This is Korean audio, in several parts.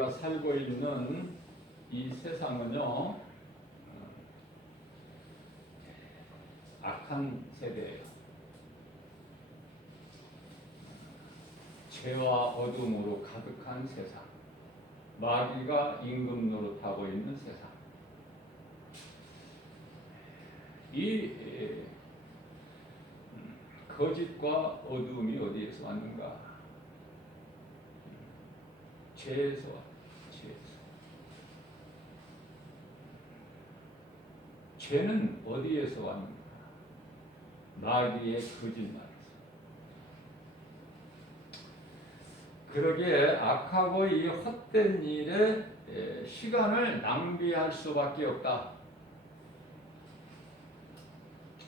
우리가 살고 있는 이 세상은요, 악한 세대예요. 죄와 어둠으로 가득한 세상, 마귀가 임금 노릇하고 있는 세상. 이 거짓과 어둠이 어디에서 왔는가? 죄에서 왔다. 죄는 어디에서 왔는가? 마귀의 거짓말에서. 그러기에 악하고 이 헛된 일에 시간을 낭비할 수밖에 없다.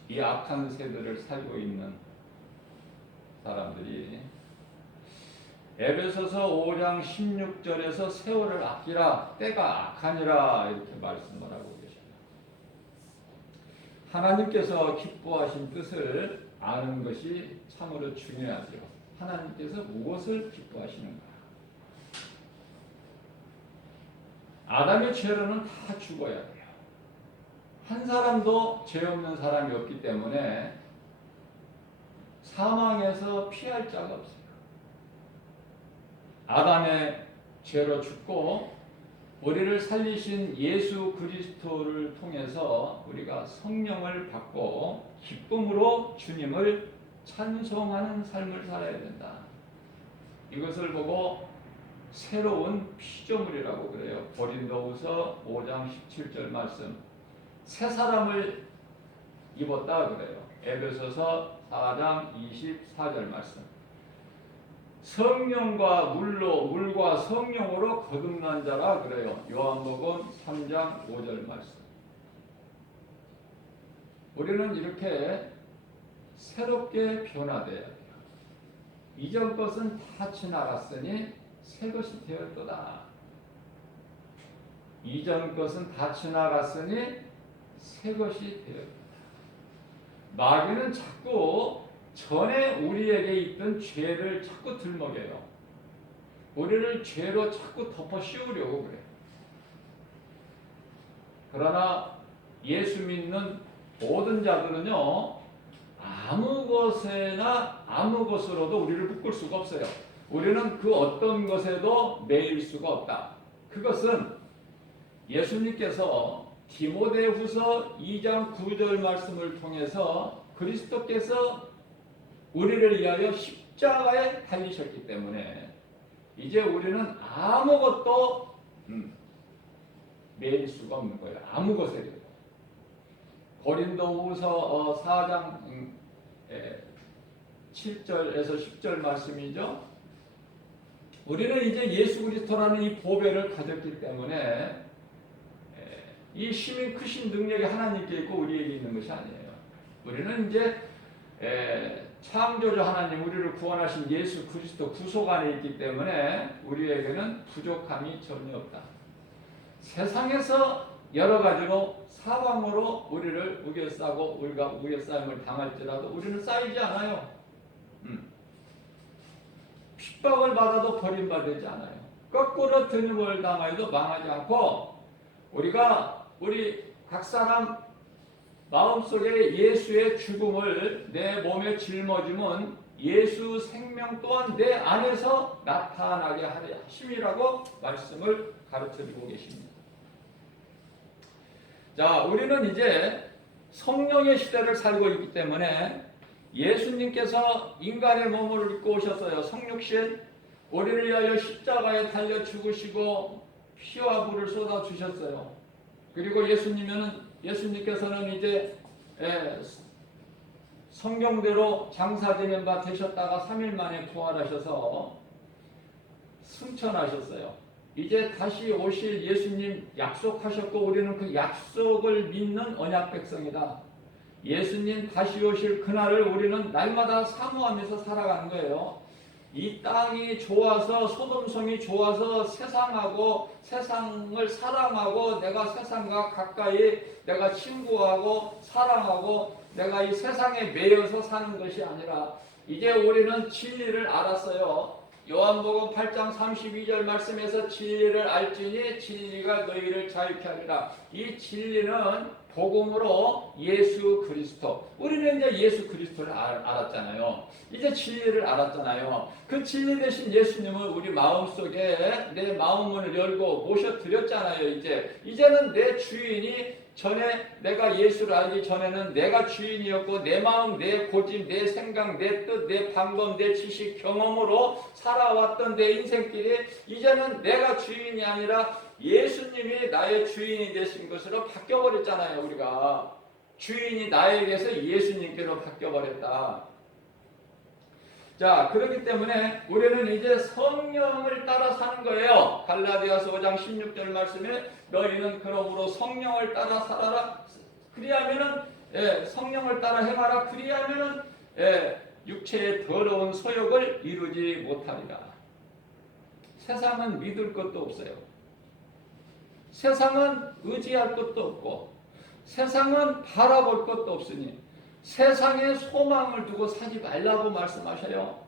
이 악한 세대를 살고 있는 사람들이 에베소서 5장 16절에서 세월을 아끼라 때가 악하니라 이렇게 말씀을 하고 계십니다. 하나님께서 기뻐하신 뜻을 아는 것이 참으로 중요하죠. 하나님께서 무엇을 기뻐하시는가? 아담의 죄로는 다 죽어야 돼요. 한 사람도 죄 없는 사람이 없기 때문에 사망에서 피할 자가 없어요. 아담의 죄로 죽고 우리를 살리신 예수 그리스도를 통해서 우리가 성령을 받고 기쁨으로 주님을 찬송하는 삶을 살아야 된다. 이것을 보고 새로운 피조물이라고 그래요. 고린도후서 5장 17절 말씀. 새 사람을 입었다 그래요. 에베소서 4장 24절 말씀. 성령과 물과 성령으로 거듭난 자라 그래요. 요한복음 3장 5절 말씀. 우리는 이렇게 새롭게 변화되어야 돼요. 이전 것은 다 지나갔으니 새 것이 되었도다. 이전 것은 다 지나갔으니 새 것이 되었도다. 마귀는 자꾸 전에 우리에게 있던 죄를 자꾸 들먹여요. 우리를 죄로 자꾸 덮어 씌우려고 그래요. 그러나 예수 믿는 모든 자들은요, 아무 것에나 아무 것으로도 우리를 묶을 수가 없어요. 우리는 그 어떤 것에도 매일 수가 없다. 그것은 예수님께서 디모데후서 2장 9절 말씀을 통해서 그리스도께서 우리를 위하여 십자가에 달리셨기 때문에 이제 우리는 아무것도 매일 수가 없는 거예요. 아무 것에도. 고린도후서 4장 7절에서 10절 말씀이죠. 우리는 이제 예수 그리스도라는 이 보배를 가졌기 때문에 이 힘이 크신 능력이 하나님께 있고 우리에게 있는 것이 아니에요. 우리는 이제 창조주 하나님, 우리를 구원하신 예수 그리스도 구속 안에 있기 때문에 우리에게는 부족함이 전혀 없다. 세상에서 여러 가지로 사방으로 우리를 우겨싸고 우리가 우겨싸임을 당할지라도 우리는 쌓이지 않아요. 핍박을 받아도 버림받지 않아요. 거꾸로 등을 당해도 망하지 않고 우리 각 사람 마음속에 예수의 죽음을 내 몸에 짊어지면 예수 생명 또한 내 안에서 나타나게 하심이라고 말씀을 가르쳐주고 계십니다. 자, 우리는 이제 성령의 시대를 살고 있기 때문에 예수님께서 인간의 몸을 입고 오셨어요. 성육신, 우리를 위하여 십자가에 달려 죽으시고 피와 불을 쏟아 주셨어요. 그리고 예수님께서는 이제 성경대로 장사 지낸 바 되셨다가 3일 만에 부활하셔서 승천하셨어요. 이제 다시 오실 예수님 약속하셨고 우리는 그 약속을 믿는 언약 백성이다. 예수님 다시 오실 그날을 우리는 날마다 사모하면서 살아가는 거예요. 이 땅이 좋아서 소돔성이 좋아서 세상을 사랑하고 내가 세상과 가까이 내가 친구하고 사랑하고 내가 이 세상에 매여서 사는 것이 아니라 이제 우리는 진리를 알았어요. 요한복음 8장 32절 말씀에서 진리를 알지니 진리가 너희를 자유케 하리라. 이 진리는 복음으로 예수 그리스도. 우리는 이제 예수 그리스도를 알았잖아요. 이제 진리를 알았잖아요. 그 진리 대신 예수님을 우리 마음속에 내 마음문을 열고 모셔드렸잖아요. 이제는 내 주인이, 전에 내가 예수를 알기 전에는 내가 주인이었고 내 마음, 내 고집, 내 생각, 내 뜻, 내 방법, 내 지식, 경험으로 살아왔던 내 인생길이 이제는 내가 주인이 아니라 예수님이 나의 주인이 되신 것으로 바뀌어버렸잖아요. 우리가 주인이 나에게서 예수님께로 바뀌어버렸다. 자, 그렇기 때문에 우리는 이제 성령을 따라 사는 거예요. 갈라디아서 5장 16절 말씀에 너희는 그러므로 성령을 따라 살아라. 그리하면은 성령을 따라 행하라. 그리하면은 육체의 더러운 소욕을 이루지 못하리라. 세상은 믿을 것도 없어요. 세상은 의지할 것도 없고 세상은 바라볼 것도 없으니 세상에 소망을 두고 사지 말라고 말씀하셔요.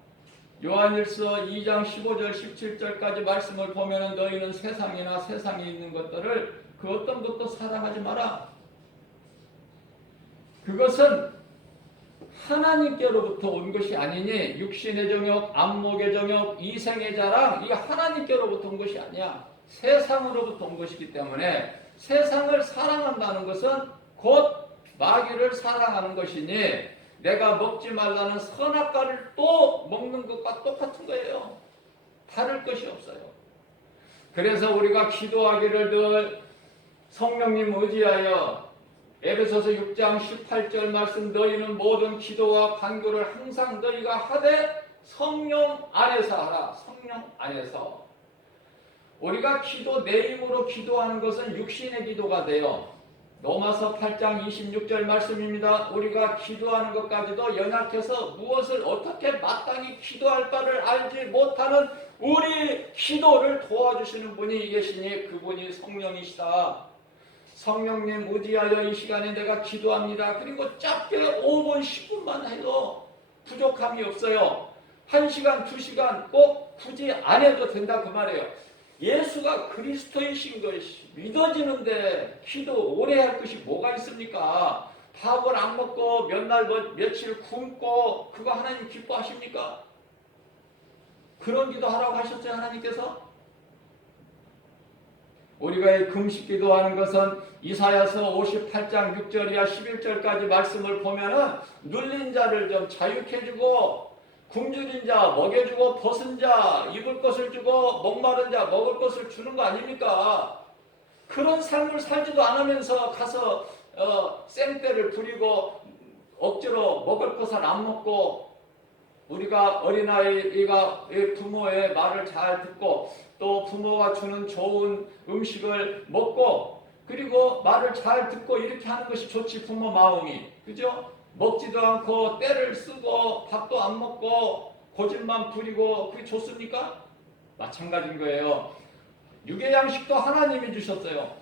요한일서 2장 15절 17절까지 말씀을 보면 너희는 세상이나 세상에 있는 것들을 그 어떤 것도 사랑하지 마라. 그것은 하나님께로부터 온 것이 아니니 육신의 정욕, 안목의 정욕, 이생의 자랑, 이게 하나님께로부터 온 것이 아니야. 세상으로부터 온 것이기 때문에 세상을 사랑한다는 것은 곧 마귀를 사랑하는 것이니 내가 먹지 말라는 선악과를 또 먹는 것과 똑같은 거예요. 다를 것이 없어요. 그래서 우리가 기도하기를 늘 성령님 의지하여 에베소서 6장 18절 말씀 너희는 모든 기도와 간구를 항상 너희가 하되 성령 안에서 하라. 성령 안에서. 우리가 내 힘으로 기도하는 것은 육신의 기도가 돼요. 로마서 8장 26절 말씀입니다. 우리가 기도하는 것까지도 연약해서 무엇을 어떻게 마땅히 기도할 바를 알지 못하는 우리 기도를 도와주시는 분이 계시니 그분이 성령이시다. 성령님 의지하여 이 시간에 내가 기도합니다. 그리고 짧게 5분 10분만 해도 부족함이 없어요. 1시간 2시간 꼭 굳이 안 해도 된다 그 말이에요. 예수가 그리스도이신 것이 믿어지는데 기도 오래 할 것이 뭐가 있습니까? 밥을 안 먹고 몇 날 며칠 굶고 그거 하나님 기뻐하십니까? 그런 기도 하라고 하셨죠 하나님께서? 우리가 이 금식 기도하는 것은 이사야서 58장 6절이야 11절까지 말씀을 보면은 눌린 자를 좀 자유케 해주고 굶주린 자 먹여주고 벗은 자 입을 것을 주고 목마른 자 먹을 것을 주는 거 아닙니까? 그런 삶을 살지도 않으면서 가서 생떼를 부리고 억지로 먹을 것을 안 먹고 우리가 어린아이가 부모의 말을 잘 듣고 또 부모가 주는 좋은 음식을 먹고 그리고 말을 잘 듣고 이렇게 하는 것이 좋지 부모 마음이. 그죠? 먹지도 않고 때를 쓰고 밥도 안 먹고 고집만 부리고 그게 좋습니까? 마찬가지인 거예요. 육의 양식도 하나님이 주셨어요.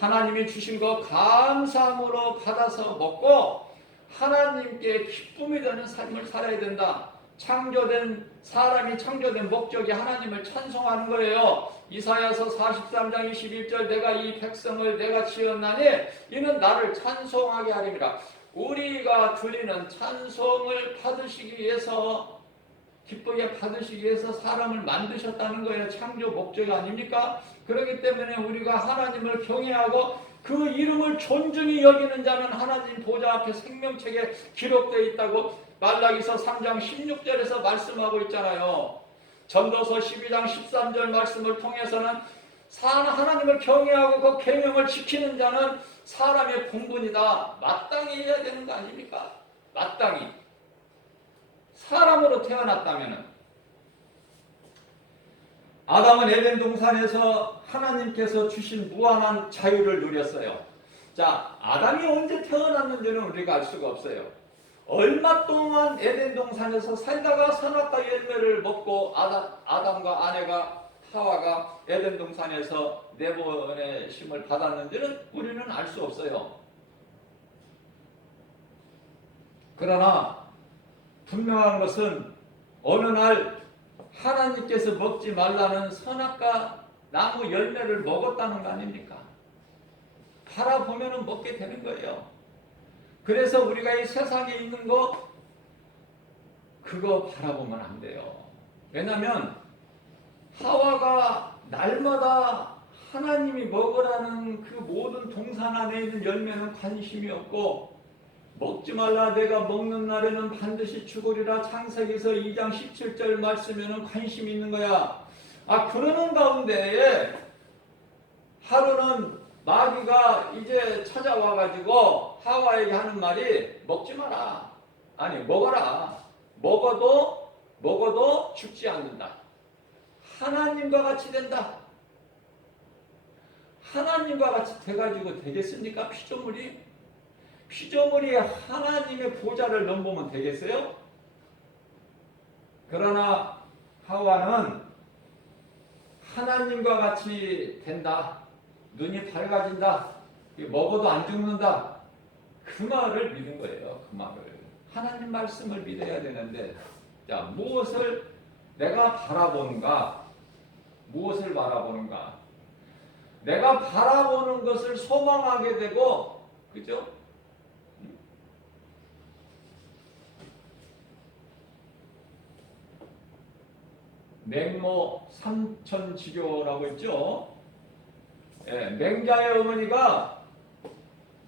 하나님이 주신 거 감사함으로 받아서 먹고 하나님께 기쁨이 되는 삶을 살아야 된다. 사람이 창조된 목적이 하나님을 찬송하는 거예요. 이사야서 43장 21절 내가 이 백성을 내가 지었나니 이는 나를 찬송하게 하리라. 우리가 드리는 찬송을 받으시기 위해서 기쁘게 받으시기 위해서 사람을 만드셨다는 거예요. 창조 목적이 아닙니까? 그렇기 때문에 우리가 하나님을 경외하고 그 이름을 존중히 여기는 자는 하나님 보좌 앞에 생명책에 기록되어 있다고 말라기서 3장 16절에서 말씀하고 있잖아요. 전도서 12장 13절 말씀을 통해서는 하나님을 경외하고 그 계명을 지키는 자는 사람의 본분이다. 마땅히 해야 되는 거 아닙니까? 마땅히. 사람으로 태어났다면 아담은 에덴 동산에서 하나님께서 주신 무한한 자유를 누렸어요. 자, 아담이 언제 태어났는지는 우리가 알 수가 없어요. 얼마 동안 에덴 동산에서 살다가 선악과 열매를 먹고 아담과 아내가 하와가 에덴 동산에서 내보내심을 받았는지는 우리는 알 수 없어요. 그러나 분명한 것은 어느 날 하나님께서 먹지 말라는 선악과 나무 열매를 먹었다는 거 아닙니까? 바라보면 먹게 되는 거예요. 그래서 우리가 이 세상에 있는 거 그거 바라보면 안 돼요. 왜냐하면 하와가 날마다 하나님이 먹으라는 그 모든 동산 안에 있는 열매는 관심이 없고, 먹지 말라 내가 먹는 날에는 반드시 죽으리라 창세기서 2장 17절 말씀에는 관심이 있는 거야. 그러는 가운데 하루는 마귀가 이제 찾아와가지고 하와에게 하는 말이 먹지 마라. 아니 먹어라. 먹어도 죽지 않는다. 하나님과 같이 된다. 하나님과 같이 돼가지고 되겠습니까? 피조물이 하나님의 보좌를 넘보면 되겠어요? 그러나 하와는 하나님과 같이 된다. 눈이 밝아진다. 먹어도 안 죽는다. 그 말을 믿은 거예요. 그 말을. 하나님 말씀을 믿어야 되는데, 자, 무엇을 내가 바라보는가? 무엇을 바라보는가? 내가 바라보는 것을 소망하게 되고, 그죠? 맹모 삼천지교라고 있죠. 예, 맹자의 어머니가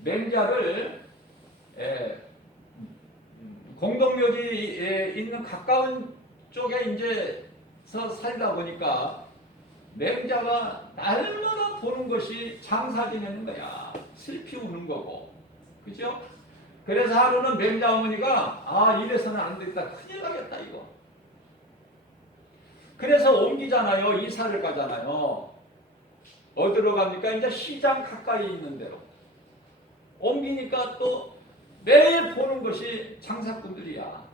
맹자를 공동묘지에 있는 가까운 쪽에 이제서 살다 보니까 맹자가 날마다 보는 것이 장사 지내는 거야. 슬피 우는 거고. 그죠? 그래서 하루는 맹자 어머니가 이래서는 안 되겠다. 큰일 나겠다 이거. 그래서 옮기잖아요. 이사를 가잖아요. 어디로 갑니까? 이제 시장 가까이 있는 데로. 옮기니까 또 매일 보는 것이 장사꾼들이야.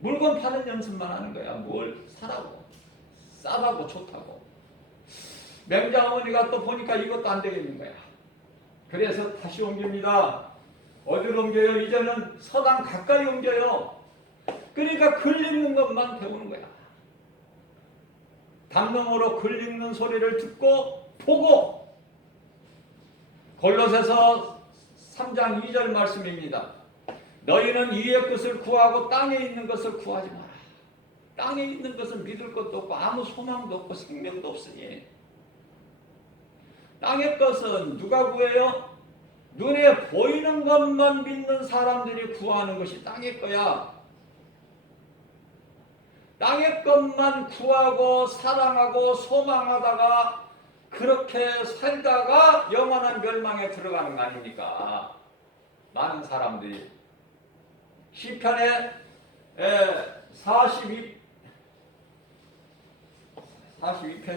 물건 파는 연습만 하는 거야. 뭘 사라고. 싸다고 좋다고. 맹자 어머니가 또 보니까 이것도 안 되겠는 거야. 그래서 다시 옮깁니다. 어디로 옮겨요? 이제는 서당 가까이 옮겨요. 그러니까 글 읽는 것만 배우는 거야. 담론으로 글 읽는 소리를 듣고 보고. 골로새서 3장 2절 말씀입니다. 너희는 위의 것을 구하고 땅에 있는 것을 구하지 마라. 땅에 있는 것은 믿을 것도 없고 아무 소망도 없고 생명도 없으니. 땅의 것은 누가 구해요? 눈에 보이는 것만 믿는 사람들이 구하는 것이 땅의 거야. 땅의 것만 구하고 사랑하고 소망하다가 그렇게 살다가 영원한 멸망에 들어가는 거 아닙니까? 많은 사람들이. 시편에 42편이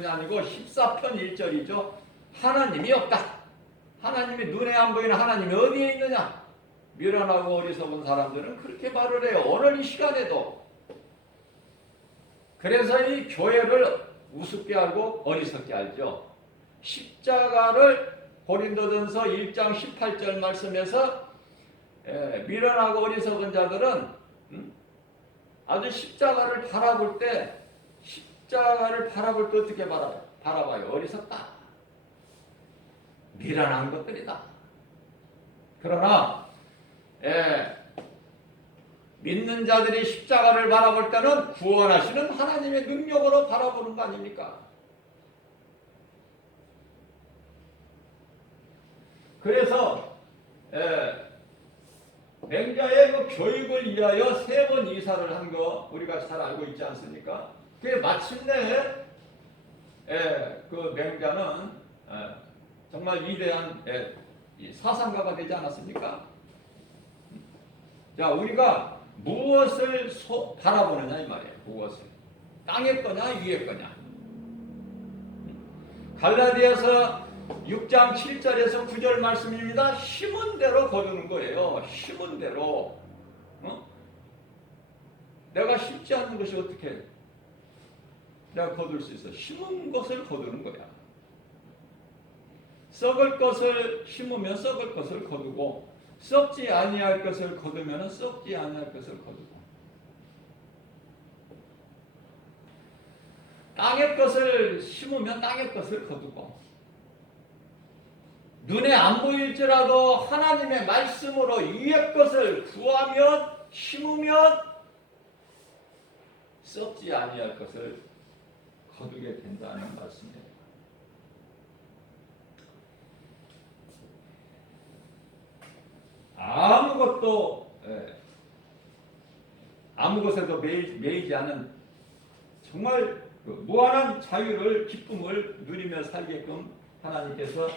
아니고 14편 1절이죠. 하나님이 없다. 하나님이 눈에 안 보이는 하나님이 어디에 있느냐? 미련하고 어리석은 사람들은 그렇게 말을 해요. 오늘 이 시간에도. 그래서 이 교회를 우습게 알고 어리석게 알죠. 십자가를 고린도전서 1장 18절 말씀에서 미련하고 어리석은 자들은 아주 십자가를 바라볼 때 어떻게 바라봐요? 어리석다. 미련한 것들이다. 그러나 믿는 자들이 십자가를 바라볼 때는 구원하시는 하나님의 능력으로 바라보는 거 아닙니까? 그래서 맹자의 그 교육을 위하여 3번 이사를 한 거 우리가 잘 알고 있지 않습니까? 그 마침내 그 맹자는 정말 위대한 사상가가 되지 않았습니까? 자, 우리가 무엇을 바라보느냐 이 말이에요. 무엇을. 땅의 거냐 위의 거냐. 갈라디아서 6장 7절에서 9절 말씀입니다. 심은 대로 거두는 거예요. 심은 대로. 내가 심지 않는 것이 어떻게 내가 거둘 수 있어? 심은 것을 거두는 거야. 썩을 것을 심으면 썩을 것을 거두고 썩지 아니할 것을 거두면 썩지 아니할 것을 거두고. 땅의 것을 심으면 땅의 것을 거두고, 눈에 안 보일지라도 하나님의 말씀으로 위의 것을 구하면, 심으면 썩지 아니할 것을 거두게 된다는 말씀이에요. 아무 것에도 매이지 않은 정말 무한한 자유를, 기쁨을 누리며 살게끔 하나님께서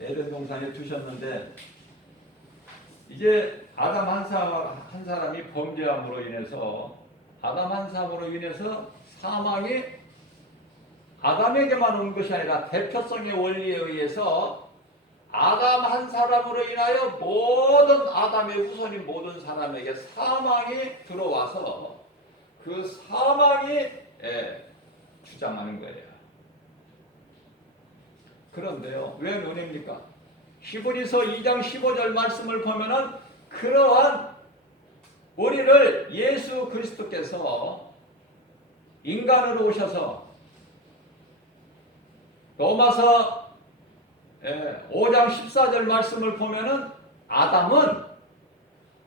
에덴 동산에 두셨는데, 이제 아담 한 사람이 범죄함으로 인해서, 아담 한 사람으로 인해서 사망이 아담에게만 온 것이 아니라 대표성의 원리에 의해서 아담 한 사람으로 인하여 모든 아담의 후손인 모든 사람에게 사망이 들어와서 그 사망이 주장하는 거예요. 그런데요, 왜 논입니까? 히브리서 2장 15절 말씀을 보면은 그러한 우리를 예수 그리스도께서 인간으로 오셔서, 로마서 5장 14절 말씀을 보면은 아담은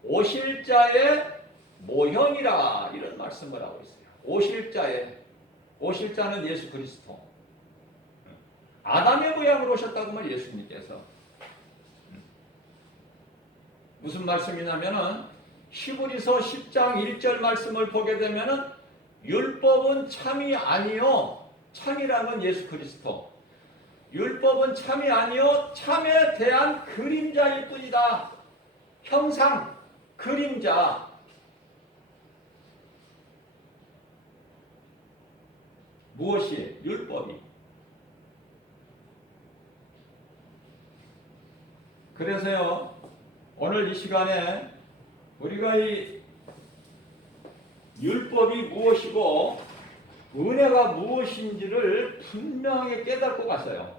오실자의 모형이라 이런 말씀을 하고 있어요. 오실자는 예수 그리스도. 아담의 모양으로 오셨다고 하면 예수님께서. 무슨 말씀이냐면은 히브리서 10장 1절 말씀을 보게 되면은 율법은 참이 아니요, 참이라는 예수 그리스도. 율법은 참이 아니요 참에 대한 그림자일 뿐이다. 형상, 그림자. 무엇이? 율법이. 그래서요, 오늘 이 시간에 우리가 이 율법이 무엇이고 은혜가 무엇인지를 분명히 깨닫고 갔어요.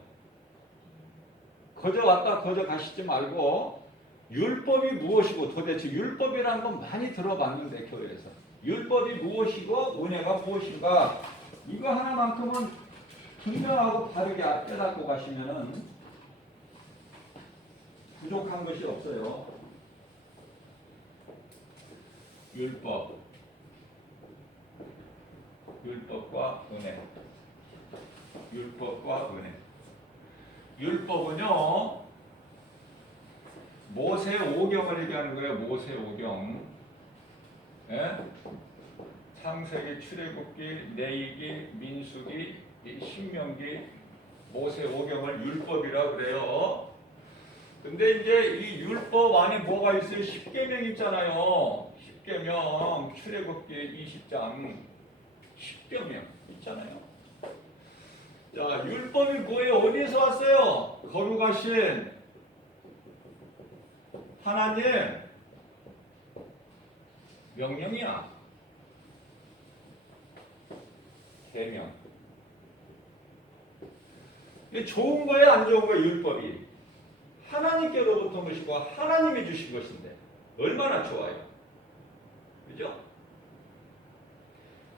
거저 왔다 거저 가시지 말고, 율법이 무엇이고, 도대체 율법이라는 건 많이 들어봤는데 교회에서 율법이 무엇이고 은혜가 무엇인가, 이거 하나만큼은 분명하고 바르게 깨닫고 가시면은 부족한 것이 없어요. 율법과 은혜. 율법과 은혜. 율법은요, 모세 오경을 얘기하는 거예요. 모세 오경. 예? 창세기, 출애굽기, 레위기, 민수기, 신명기, 모세 오경을 율법이라 그래요. 근데 이제 이 율법 안에 뭐가 있어요? 십계명 있잖아요. 십계명, 출애굽기 20장, 십계명 있잖아요. 자, 율법이 뭐예요? 어디에서 왔어요? 거룩하신 하나님 명령이야. 계명. 이게 좋은 거예요, 안 좋은 거예요? 율법이 하나님께로부터 온 것이고 하나님이 주신 것인데 얼마나 좋아요. 그죠?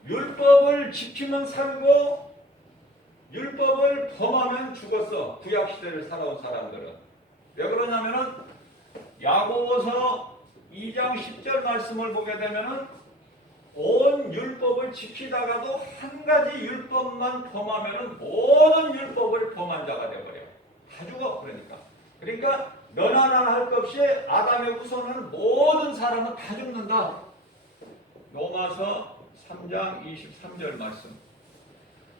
율법을 지키면 살고 율법을 범하면 죽었어. 구약시대를 살아온 사람들은. 왜 그러냐면은 야고보서 2장 10절 말씀을 보게 되면은 온 율법을 지키다가도 한 가지 율법만 범하면은 모든 율법을 범한 자가 되어버려. 다 죽어. 그러니까 너나 나나 할 것 없이 아담의 후손은 모든 사람은 다 죽는다. 로마서 3장 23절 말씀.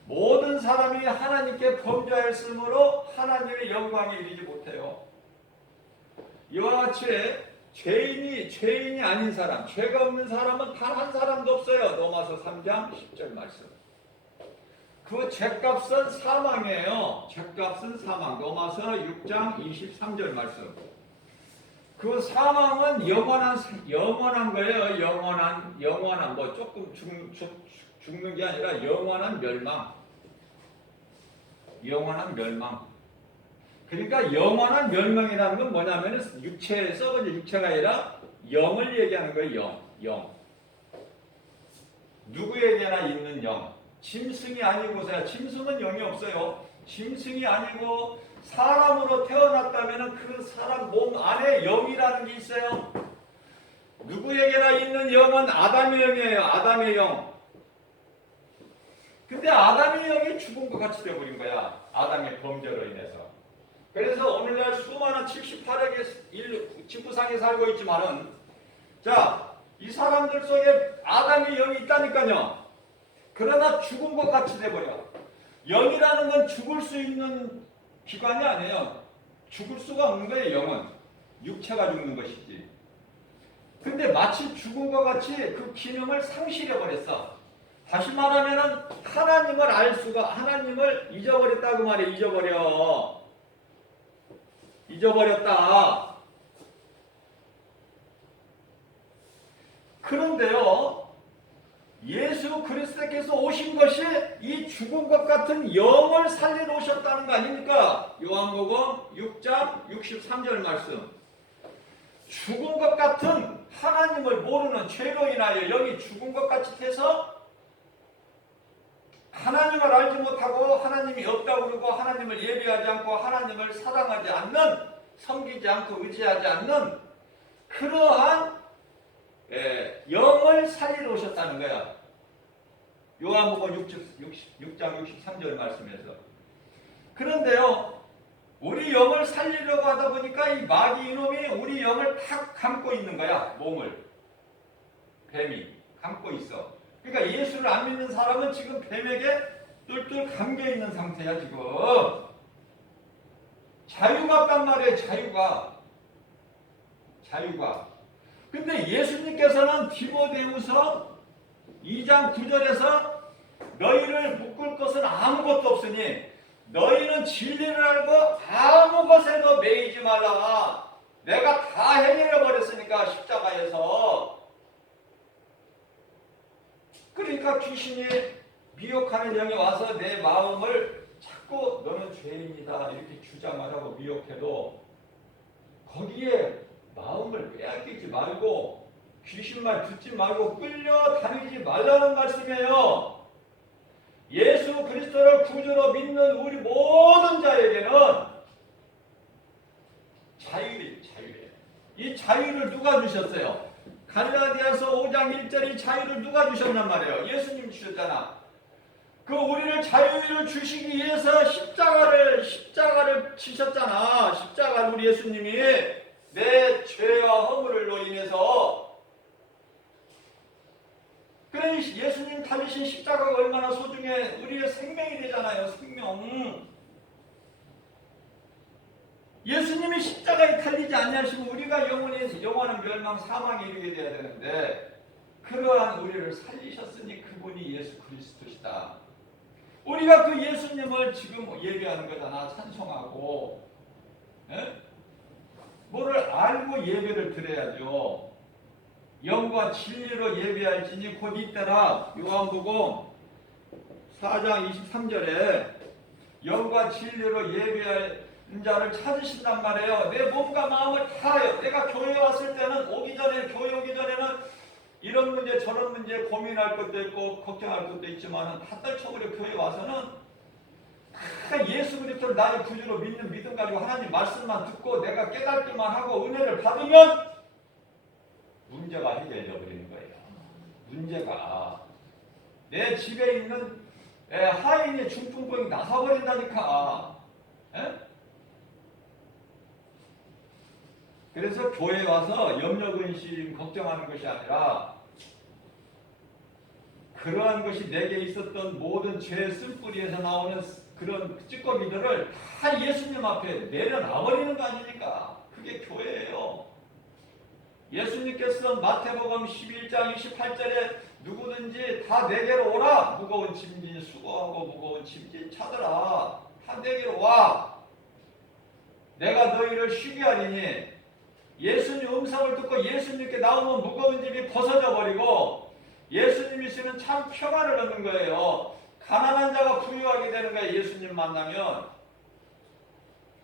모든 사람이 하나님께 범죄하였으므로 하나님의 영광에 이르지 못해요. 이와 같이 죄인이 아닌 사람, 죄가 없는 사람은 단 한 사람도 없어요. 로마서 3장 10절 말씀. 그 죄값은 사망이에요. 죄값은 사망. 로마서 6장 23절 말씀. 그 사망은 영원한 거예요. 영원한 뭐 조금 죽는 게 아니라 영원한 멸망. 영원한 멸망. 그러니까 영원한 멸망이라는 건 뭐냐면은 썩은 육체가 아니라 영을 얘기하는 거예요. 영. 누구에게나 있는 영. 짐승이 아니고서야, 짐승은 영이 없어요. 짐승이 아니고 사람으로 태어났다면 그 사람 몸 안에 영이라는 게 있어요. 누구에게나 있는 영은 아담의 영이에요. 아담의 영. 근데 아담의 영이 죽은 것 같이 되어버린 거야. 아담의 범죄로 인해서. 그래서 오늘날 수많은 78억의 지구상에 살고 있지만은, 자, 이 사람들 속에 아담의 영이 있다니까요. 그러나 죽은 것 같이 돼버려. 영이라는 건 죽을 수 있는 기관이 아니에요. 죽을 수가 없는 거예요. 영은 육체가 죽는 것이지. 근데 마치 죽은 것 같이 그 기능을 상실해 버렸어. 다시 말하면은 하나님을 알 수가, 하나님을 잊어버렸다고 말해. 잊어버렸다. 그런데요, 예수 그리스도께서 오신 것이 이 죽은 것 같은 영을 살리러 오셨다는 거 아닙니까? 요한복음 6장 63절 말씀. 죽은 것 같은 하나님을 모르는 죄로 인하여 영이 죽은 것 같이 돼서 하나님을 알지 못하고 하나님이 없다고 그러고 하나님을 예배하지 않고 하나님을 사랑하지 않는, 섬기지 않고 의지하지 않는 그러한 영을 살리러 오셨다는 거야. 요한복음 6장 63절 말씀에서. 그런데요, 우리 영을 살리려고 하다 보니까 이 마귀 이놈이 우리 영을 탁 감고 있는 거야. 몸을. 뱀이 감고 있어. 그러니까 예수를 안 믿는 사람은 지금 뱀에게 똘똘 감겨 있는 상태야. 지금 자유가 없단 말이에요. 자유가. 근데 예수님께서는 디모데후서 2장 9절에서 너희를 묶을 것은 아무것도 없으니 너희는 진리를 알고 아무 것에도 매이지 말라. 내가 다 해결해 버렸으니까 십자가에서. 그러니까 귀신이 미혹하는 영이 와서 내 마음을 자꾸 너는 죄인이다 이렇게 주장하라고 미혹해도 거기에 마음을 빼앗기지 말고 귀신 말 듣지 말고 끌려다니지 말라는 말씀이에요. 예수 그리스도를 구주로 믿는 우리 모든 자에게는 자유예요. 이 자유를 누가 주셨어요? 갈라디아서 5장 1절이 자유를 누가 주셨냔 말이에요. 예수님 주셨잖아. 그 우리를 자유를 주시기 위해서 십자가를 치셨잖아. 십자가를 우리 예수님이 내 죄와 허물로 인해서. 그래 예수님 달리신 십자가가 얼마나 소중해. 우리의 생명이 되잖아요. 생명. 예수님이 십자가에 달리지 않냐시고 우리가 영원한 멸망 사망에 이르게 돼야 되는데 그러한 우리를 살리셨으니 그분이 예수 그리스도시다. 우리가 그 예수님을 지금 예배하는 거잖아. 찬송하고. 뭐를 알고 예배를 드려야죠. 영과 진리로 예배할지니 곧 이때라. 요한복음 4장 23절에 영과 진리로 예배할 자를 찾으신단 말이에요. 내 몸과 마음을 다해요. 내가 교회 왔을 때는 교회 오기 전에는 이런 문제 저런 문제 고민할 것도 있고 걱정할 것도 있지만 다 떨쳐버려. 교회 와서는 다 예수 그리스도를 나의 구주로 믿는 믿음 가지고 하나님 말씀만 듣고 내가 깨닫기만 하고 은혜를 받으면 문제가 해결되어 버리는 거예요. 문제가 내 집에 있는 하인의 중풍병이 나가버린다니까. 그래서 교회에 와서 염려 근심 걱정하는 것이 아니라 그러한 것이 내게 있었던 모든 죄의 쓴뿌리에서 나오는 그런 찌꺼기들을 다 예수님 앞에 내려놔버리는 거 아닙니까? 그게 교회예요. 예수님께서 마태복음 11장 28절에 누구든지 다 내게로 오라. 무거운 짐진 수고하고 무거운 짐진 찾으라. 다 내게로 와. 내가 너희를 쉬게 하리니. 예수님 음성을 듣고 예수님께 나오면 무거운 짐이 벗어져 버리고 예수님이시는 참 평안을 얻는 거예요. 가난한 자가 부유하게 되는 거예요. 예수님 만나면.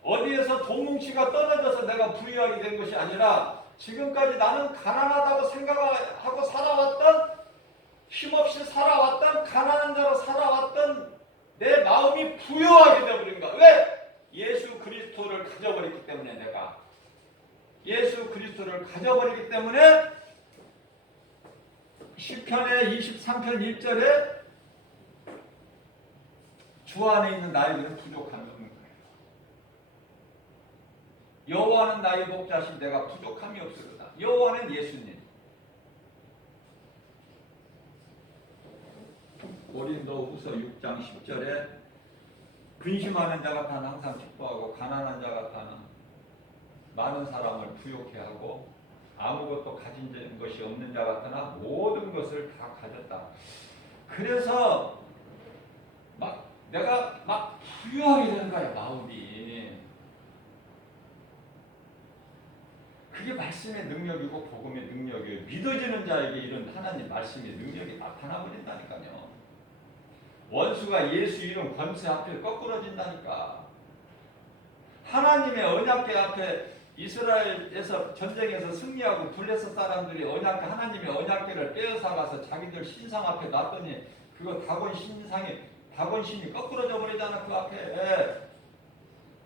어디에서 돈뭉치가 떨어져서 내가 부유하게 된 것이 아니라 지금까지 나는 가난하다고 생각하고 살아왔던 힘없이 살아왔던 가난한 자로 살아왔던 내 마음이 부여하게 되어버린 거야. 왜? 예수 그리스도를 가져버렸기 때문에 내가 예수 그리스도를 가져버리기 때문에 시편의 23편 1절에 주 안에 있는 나에게는 부족함이 없는 거예요. 여호와는 나의 목자신 내가 부족함이 없으리다. 여호와는 예수님. 고린도후서 6장 10절에 근심하는 자 같아는 항상 기뻐하고 가난한 자 같아는 많은 사람을 부욕해 하고 아무것도 가진 것이 없는 자 같으나 모든 것을 다 가졌다. 그래서 내가 부유하게 되는 거야, 마음이. 그게 말씀의 능력이고 복음의 능력이에요. 믿어지는 자에게 이런 하나님 말씀의 능력이 나타나 버린다니까요. 원수가 예수 이름 권세 앞에 거꾸러진다니까. 하나님의 언약궤 앞에 이스라엘에서 전쟁에서 승리하고 블레셋 사람들이 하나님의 언약궤를 빼앗아가서 자기들 신상 앞에 놨더니 그거 다곤신이 거꾸러져 버리잖아. 그 앞에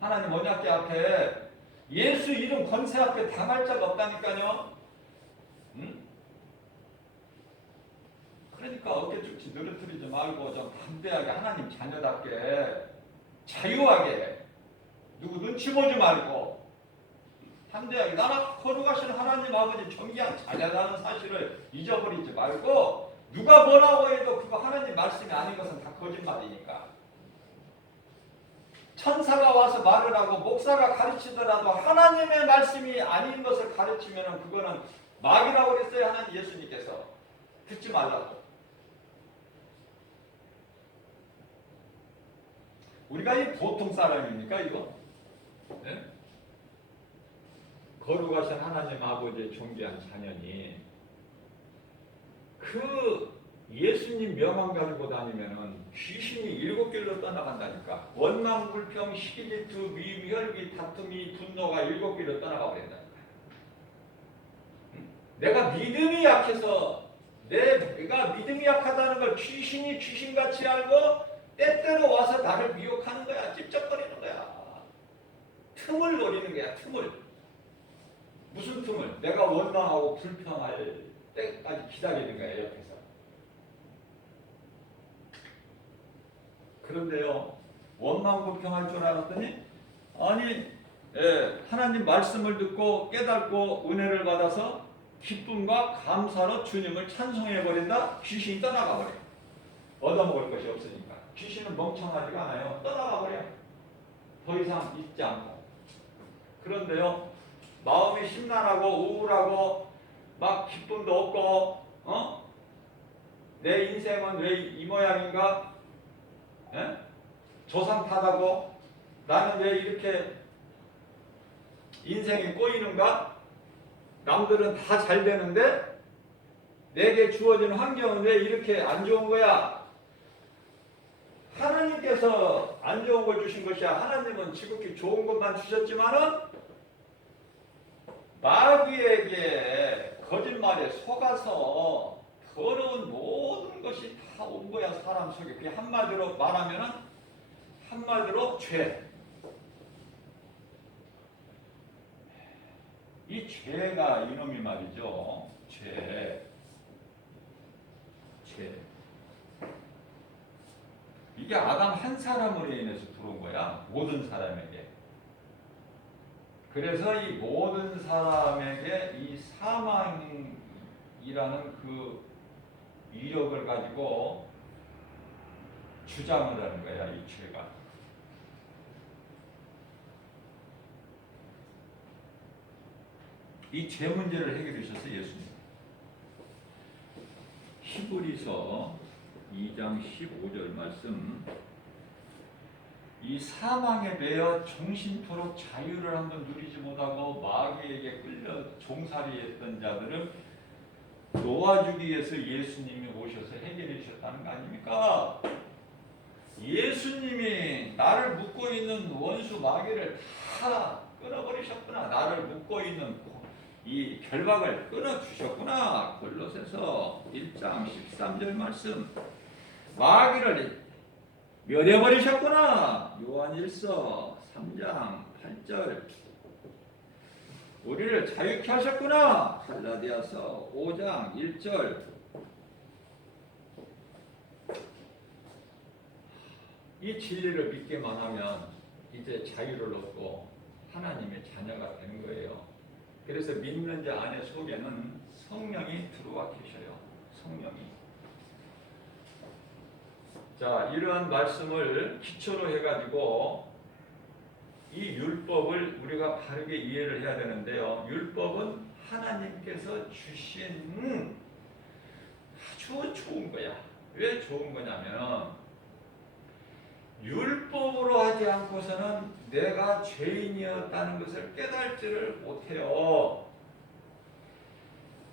하나님 언약궤 앞에 예수 이름 권세 앞에 당할 자가 없다니까요. 응? 그러니까 어깨죽지 느려뜨리지 말고 좀 담대하게 하나님 자녀답게 자유하게 누구 눈치 보지 말고 담대하게 나라 거룩하신 하나님 아버지 존귀한 자녀라는 사실을 잊어버리지 말고 누가 뭐라고 해도 그거 하나님 말씀이 아닌 것은 다 거짓말이니까. 천사가 와서 말을 하고 목사가 가르치더라도 하나님의 말씀이 아닌 것을 가르치면 그거는 막이라고 그랬어요. 하나님 예수님께서. 듣지 말라고. 우리가 이 보통 사람입니까 이거? 네? 거룩하신 하나님 아버지의 존귀한 자녀니 그 예수님 명함 가지고 다니면은 귀신이 7길로 떠나간다니까. 원망, 불평, 시기, 질투, 미움, 혈기, 다툼이, 분노가 7길로 떠나가 버린다니까. 내가 믿음이 약해서 내가 믿음이 약하다는 걸 귀신이 귀신같이 알고 때때로 와서 나를 미혹하는 거야. 찝쩍거리는 거야. 틈을 노리는 거야. 틈을. 무슨 틈을? 내가 원망하고 불평할 때까지 기다리는 거야. 옆에서. 그런데요. 원망 불평할 줄 알았더니 하나님 말씀을 듣고 깨닫고 은혜를 받아서 기쁨과 감사로 주님을 찬송해버린다. 귀신이 떠나가버려. 얻어먹을 것이 없으니까. 귀신은 멍청하지가 않아요. 떠나가버려. 더 이상 있지 않고. 그런데요. 마음이 심란하고 우울하고 막 기쁨도 없고 내 인생은 왜 이 모양인가? 조상탓하고 나는 왜 이렇게 인생이 꼬이는가? 남들은 다 잘 되는데 내게 주어진 환경은 왜 이렇게 안 좋은 거야? 하나님께서 안 좋은 걸 주신 것이야. 하나님은 지극히 좋은 것만 주셨지만은 마귀에게 거짓말에 속아서 더러운 모든 것이 다 온 거야. 사람 속에. 그게 한마디로 말하면은 죄. 이 죄가 이놈이 말이죠. 죄. 이게 아담 한 사람으로 인해서 들어온 거야. 모든 사람에게. 그래서 이 모든 사람에게 이 사망이라는 그 위력을 가지고 주장을 하는 거야. 이 죄가. 이 죄 문제를 해결해 주셔서 예수님. 히브리서 2장 15절 말씀. 이 사망에 매여 종신토록 자유를 한번 누리지 못하고 마귀에게 끌려 종살이했던 자들을 놓아주기 위해서 예수님이 오셔서 해결해 주셨다는 거 아닙니까? 예수님이 나를 묶고 있는 원수 마귀를 다 끊어버리셨구나. 나를 묶고 있는 이 결박을 끊어 주셨구나. 골로새서 1장 13절 말씀. 마귀를 멸해버리셨구나. 요한일서 3장 8절. 우리를 자유케 하셨구나. 갈라디아서 5장 1절. 이 진리를 믿기만 하면 이제 자유를 얻고 하나님의 자녀가 되는 거예요. 그래서 믿는 자 안에 속에는 성령이 들어와 계셔요. 성령이. 자, 이러한 말씀을 기초로 해가지고 이 율법을 우리가 바르게 이해를 해야 되는데요. 율법은 하나님께서 주신 아주 좋은 거야. 왜 좋은 거냐면 율법으로 하지 않고서는 내가 죄인이었다는 것을 깨달지를 못해요.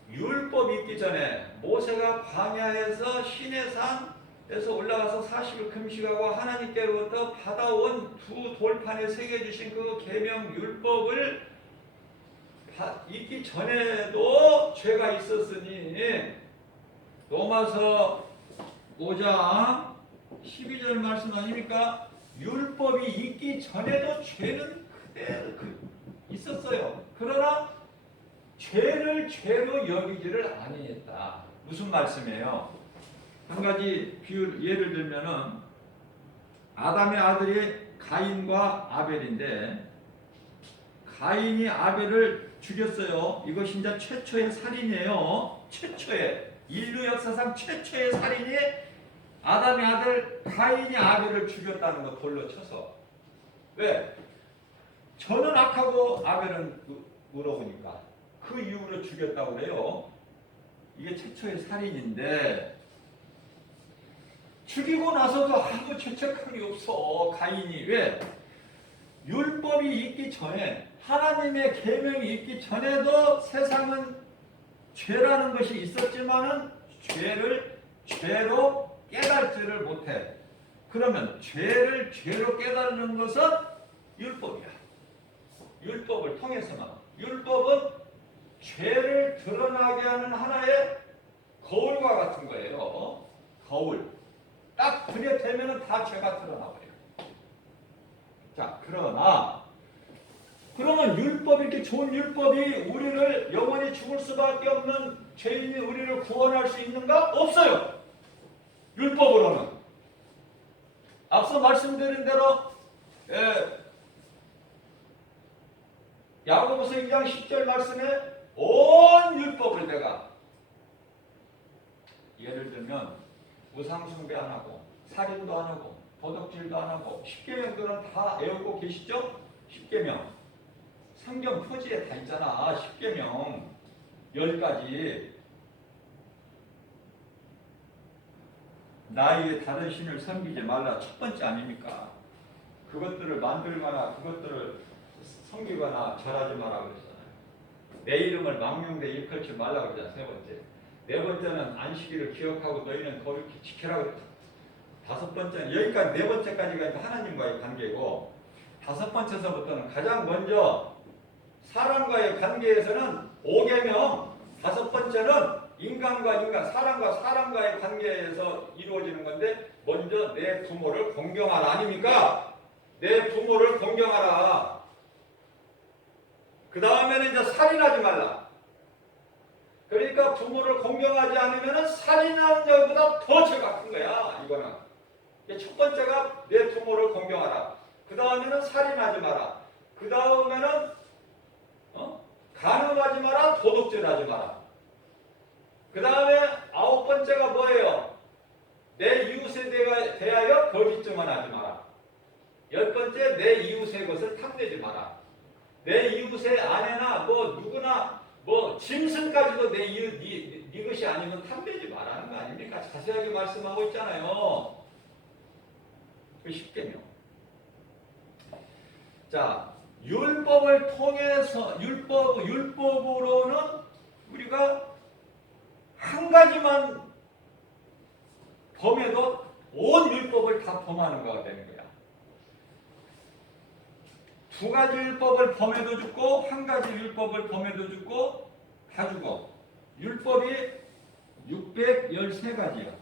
율법이 있기 전에 모세가 광야에서 시내산에서 올라가서 40일 금식하고 하나님께로부터 받아온 두 돌판에 새겨주신 그 계명 율법을 있기 전에도 죄가 있었으니 로마서 5장 12절 말씀 아닙니까? 율법이 있기 전에도 죄는 그대로 있었어요. 그러나 죄를 죄로 여기지를 아니했다. 무슨 말씀이에요? 한 가지 예를 들면은 아담의 아들이 가인과 아벨인데 가인이 아벨을 죽였어요. 이것이 이제 최초의 살인이에요. 최초의 인류 역사상 최초의 살인이 아담의 아들 가인이 아벨을 죽였다는 거 돌로 쳐서. 왜? 저는 악하고 아벨은 의로우니까 그 이유로 죽였다고 그래요. 이게 최초의 살인인데 죽이고 나서도 아무 죄책감이 없어. 가인이. 왜? 율법이 있기 전에 하나님의 계명이 있기 전에도 세상은 죄라는 것이 있었지만은 죄를 죄로 깨달지를 못해. 그러면 죄를 죄로 깨닫는 것은 율법이야. 율법을 통해서만. 율법은 죄를 드러나게 하는 하나의 거울과 같은 거예요. 거울. 딱 그게 되면은 다 죄가 드러나버려요. 자, 그러면 율법이 이렇게 좋은 율법이 우리를 영원히 죽을 수밖에 없는 죄인이 우리를 구원할 수 있는가? 없어요. 율법으로는. 앞서 말씀드린 대로 야고보서 2장 10절 말씀에 온 율법을 내가 예를 들면 우상 숭배 안 하고 살인도 안 하고 도덕질도 안 하고 십계명들은 다 외우고 계시죠? 십계명 성경 표지에 다 있잖아. 십계명 10가지. 나의 다른 신을 섬기지 말라. 첫 번째 아닙니까? 그것들을 만들거나 그것들을 섬기거나 절하지 마라 그랬잖아요. 내 이름을 망령되이 일컬지 말라 그러잖아요. 세 번째. 네 번째는 안식일을 기억하고 너희는 거룩히 지키라 그랬죠. 다섯 번째는 여기까지 네 번째까지가 하나님과의 관계고 다섯 번째서부터는 가장 먼저 사람과의 관계에서는 5계명. 다섯 번째는 사람과 사람과의 관계에서 이루어지는 건데 먼저 내 부모를 공경하라 아닙니까? 내 부모를 공경하라. 그 다음에는 이제 살인하지 말라. 그러니까 부모를 공경하지 않으면 살인하는 것보다 더 죄가 큰 거야. 이거는. 첫 번째가 내 부모를 공경하라. 그 다음에는 살인하지 마라. 그 다음에는 간음하지 마라. 도둑질하지 마라. 그 다음에 9번째가 뭐예요? 내 이웃에 대하여 거짓 증언하지 마라. 10번째 내 이웃의 것을 탐내지 마라. 내 이웃의 아내나 누구나 짐승까지도 내 이웃 네 것이 아니면 탐내지 말라는 거 아닙니까? 자세하게 말씀하고 있잖아요. 그 10계명. 자, 율법을 통해서 율법으로는 우리가 한 가지만 범해도 온 율법을 다 범하는 거가 되는 거야. 두 가지 율법을 범해도 죽고 한 가지 율법을 범해도 죽고 다 죽어. 율법이 613가지야.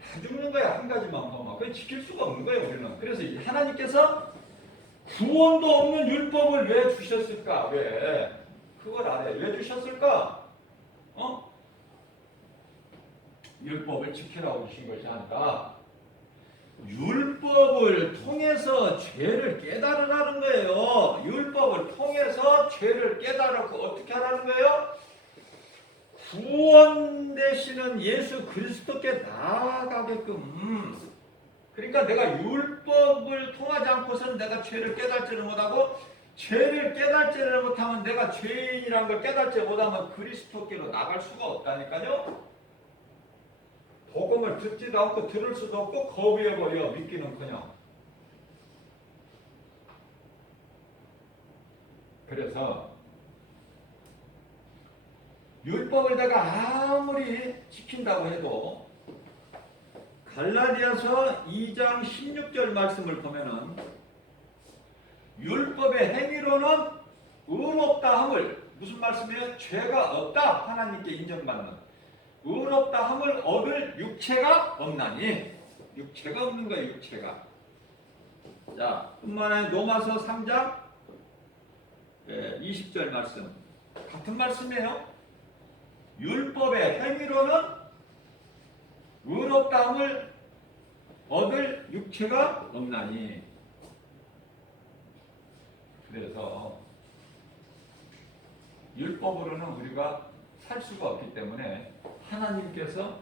다 죽는 거야. 한 가지만 보면. 그걸 지킬 수가 없는 거예요, 우리는. 그래서 하나님께서 구원도 없는 율법을 왜 주셨을까? 왜? 그걸 알아요. 왜 주셨을까? 율법을 지키라고 주신 것이 아니라 율법을 통해서 죄를 깨달으라는 거예요. 율법을 통해서 죄를 깨달고 어떻게 하라는 거예요? 구원 되시는 예수 그리스도께 나아가게끔. 그러니까 내가 율법을 통하지 않고서는 내가 죄를 깨달지를 못하고, 죄를 깨달지를 못하면 내가 죄인이라는 걸 깨달지 못하면 그리스도께로 나갈 수가 없다니까요. 복음을 듣지도 않고 들을 수도 없고 거부해버려. 믿기는커녕. 그래서 율법을 내가 아무리 지킨다고 해도 갈라디아서 2장 16절 말씀을 보면은 율법의 행위로는 의롭다 함을, 무슨 말씀이에요? 죄가 없다 하나님께 인정받는 의롭다 함을 얻을 육체가 없나니. 육체가 없는 거예요. 육체가. 자, 뿐만 아니라 로마서 3장 20절 말씀 같은 말씀이에요. 율법의 행위로는 의롭다 함을 얻을 육체가 없나니. 그래서 율법으로는 우리가 살 수가 없기 때문에 하나님께서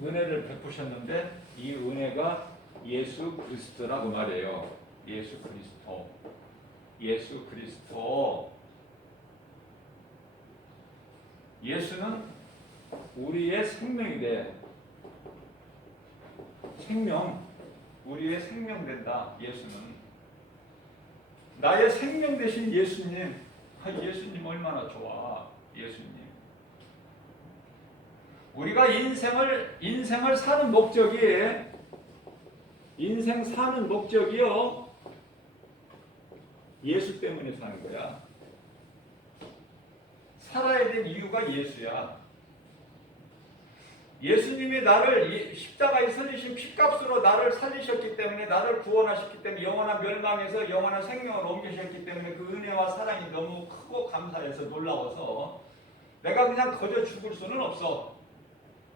은혜를 베푸셨는데 이 은혜가 예수 그리스도라고 말해요. 예수 그리스도. 예수 그리스도. 예수는 우리의 생명이 돼. 생명. 우리의 생명 된다. 예수는. 나의 생명 되신 예수님. 예수님 얼마나 좋아. 예수님. 우리가 인생을 사는 목적이, 인생 사는 목적이요, 예수 때문에 사는 거야. 살아야 될 이유가 예수야. 예수님이 나를 십자가에 설리신 피값으로 나를 살리셨기 때문에, 나를 구원하셨기 때문에, 영원한 멸망에서 영원한 생명으로 옮기셨기 때문에 그 은혜와 사랑이 너무 크고 감사해서 놀라워서 내가 그냥 거저 죽을 수는 없어.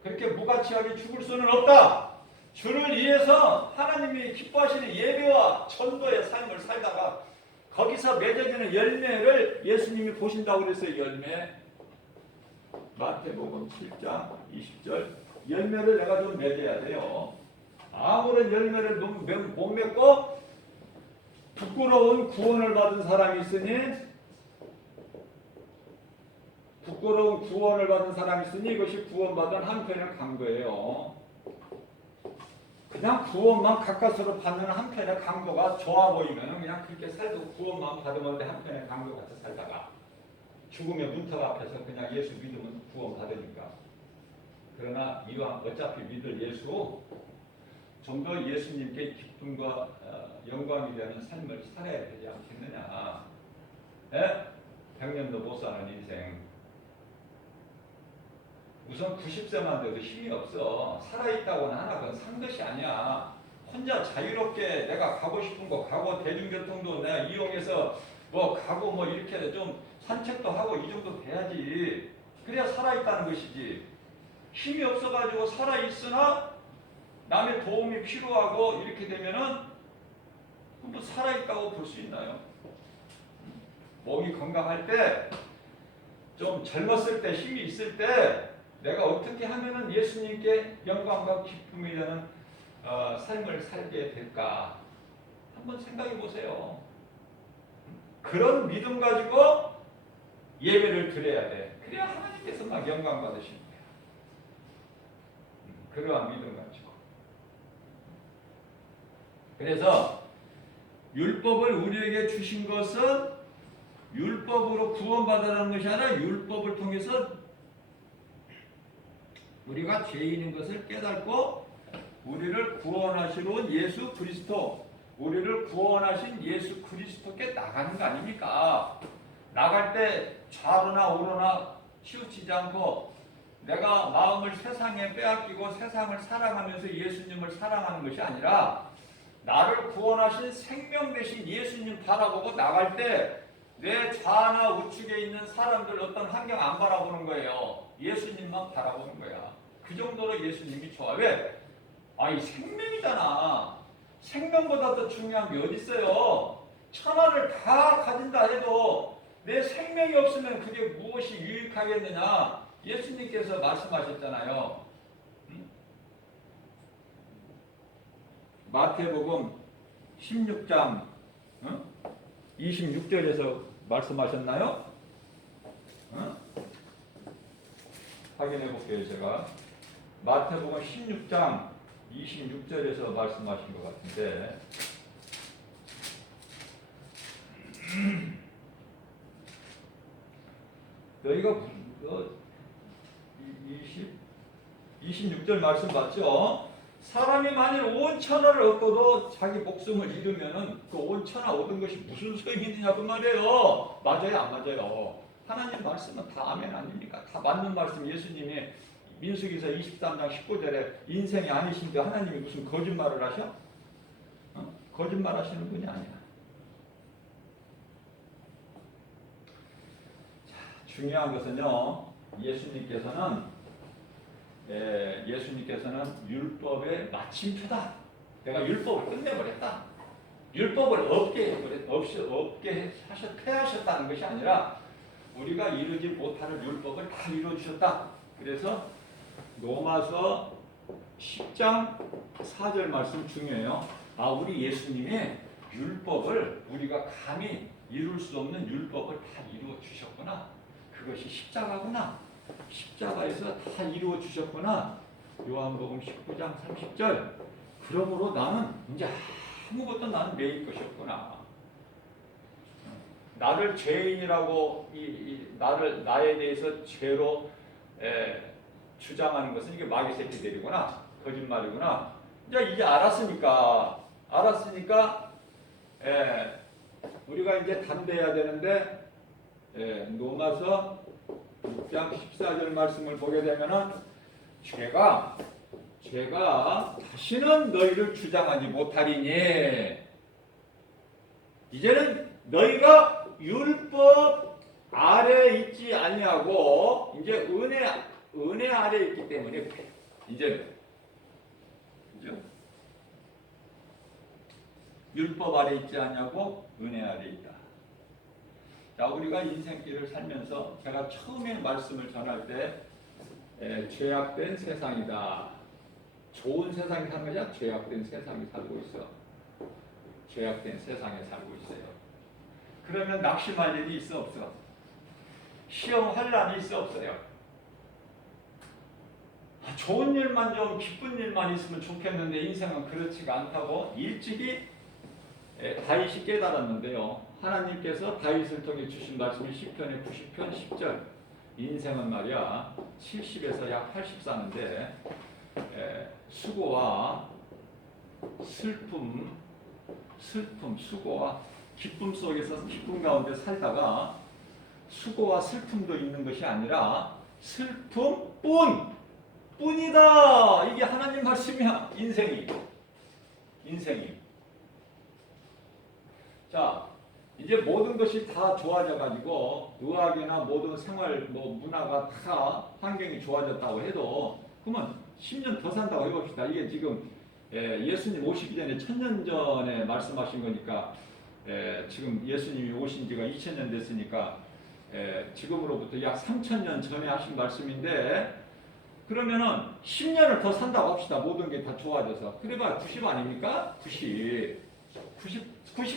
그렇게 무가치하게 죽을 수는 없다. 주를 위해서 하나님이 기뻐하시는 예배와 전도의 삶을 살다가 거기서 맺어지는 열매를 예수님이 보신다고 그랬어요. 열매. 마태복음 7장 20절. 열매를 내가 좀 맺어야 돼요. 아무런 열매를 못 맺고 부끄러운 구원을 받은 사람이 있으니, 부끄러운 구원을 받은 사람이 있으니 이것이 구원받은 한편을 간 거예요. 그냥 구원만 가까스로 받는 한편의 강도가 좋아 보이면 그냥 그렇게 살도 구원만 받으면 돼. 한편의 강도 같이 살다가 죽음의 문턱 앞에서 그냥 예수 믿으면 구원 받으니까. 그러나 이왕 어차피 믿을 예수, 좀 더 예수님께 기쁨과 영광이 되는 삶을 살아야 되지 않겠느냐. 예? 100년도 못 사는 인생. 우선 90세만 돼도 힘이 없어. 살아있다고는 하나 그건 산 것이 아니야. 혼자 자유롭게 내가 가고 싶은 거 가고, 대중교통도 내가 이용해서 뭐 가고 뭐 이렇게 좀 산책도 하고 이 정도 돼야지. 그래야 살아있다는 것이지. 힘이 없어가지고 살아있으나 남의 도움이 필요하고 이렇게 되면은 뭐 살아있다고 볼 수 있나요? 몸이 건강할 때, 좀 젊었을 때, 힘이 있을 때 내가 어떻게 하면은 예수님께 영광과 기쁨이 되는 삶을 살게 될까? 한번 생각해 보세요. 그런 믿음 가지고 예배를 드려야 돼. 그래야 하나님께서 막 영광 받으시는 거야. 그러한 믿음 가지고. 그래서 율법을 우리에게 주신 것은 율법으로 구원받으라는 것이 아니라 율법을 통해서 우리가 죄인인 것을 깨닫고 우리를 구원하시러 온 예수 그리스도, 우리를 구원하신 예수 그리스도께 나가는 거 아닙니까? 나갈 때 좌로나 우로나 치우치지 않고 내가 마음을 세상에 빼앗기고 세상을 사랑하면서 예수님을 사랑하는 것이 아니라 나를 구원하신 생명 되신 예수님 바라보고 나갈 때 내 좌나 우측에 있는 사람들 어떤 환경 안 바라보는 거예요. 예수님만 바라보는 거야. 그 정도로 예수님이 좋아. 왜? 아니 생명이잖아. 생명보다 더 중요한 게 어디 있어요? 천하를 다 가진다 해도 내 생명이 없으면 그게 무엇이 유익하겠느냐? 예수님께서 말씀하셨잖아요. 마태복음 16장 26절에서 말씀하셨나요? 확인해 볼게요. 제가 마태복음 16장 26절에서 말씀하신 것 같은데 너희가 26절 말씀 봤죠? 사람이 만일 온 천하를 얻고도 자기 목숨을 잃으면은 그 온 천하 얻은 것이 무슨 소용이 있느냐 그 말이에요. 맞아요, 안 맞아요? 하나님 말씀은 다 아멘 아닙니까? 다 맞는 말씀. 예수님이 민수기서 23장 19절에 인생이 아니신데 하나님이 무슨 거짓말을 하셔? 거짓말 하시는 분이 아니야. 자, 중요한 것은요, 예수님께서는 율법의 마침표다. 내가 율법을 끝내버렸다. 율법을 없게 폐하셨다는 것이 아니라 우리가 이루지 못하는 율법을 다 이루어주셨다. 그래서 로마서 10장 4절 말씀 중요해요. 아, 우리 예수님이 율법을 우리가 감히 이룰 수 없는 율법을 다 이루어 주셨구나. 그것이 십자가구나. 십자가에서 다 이루어 주셨구나. 요한복음 19장 30절. 그러므로 나는 이제 아무것도 나는 매일 것이었구나. 나를 죄인이라고 나에 대해서 죄로 주장하는 것은 이게 마귀 새끼들이구나. 거짓말이구나. 이제 알았으니까 우리가 이제 담대해야 되는데 로마서 6장 14절 말씀을 보게 되면은 죄가 다시는 너희를 주장하지 못하리니 이제는 너희가 율법 아래 있지 아니하고 이제 은혜 아래 있기 때문에 이제 그죠? 율법 아래 있지 아니하고 은혜 아래 있다. 자, 우리가 인생길을 살면서 제가 처음에 말씀을 전할 때 죄악된 세상이다. 좋은 세상에 사는 것이 아니라 죄악된 세상에 살고 있어. 죄악된 세상에 살고 있어요. 그러면 낙심할 일이 있어 없어? 시험 환란이 있어 없어요? 좋은 일만 좀 기쁜 일만 있으면 좋겠는데 인생은 그렇지가 않다고 일찍이 다윗이 깨달았는데요. 하나님께서 다윗을 통해 주신 말씀이 시편의 90편 10절. 인생은 말이야 70에서 약 80 사는데 수고와 슬픔, 수고와 기쁨 속에서 기쁨 가운데 살다가 수고와 슬픔도 있는 것이 아니라 슬픔뿐이다. 이게 하나님 말씀이야. 인생이. 자, 이제 모든 것이 다 좋아져 가지고 의학이나 모든 생활 문화가 다 환경이 좋아졌다고 해도 그러면 10년 더 산다고 해봅시다. 이게 지금 예수님 오시기 전에 1000년 전에 말씀하신 거니까 지금 예수님이 오신 지가 2000년 됐으니까 지금으로부터 약 3000년 전에 하신 말씀인데 그러면은 10년을 더 산다고 합시다. 모든 게 다 좋아져서. 그래봐 90 아닙니까? 90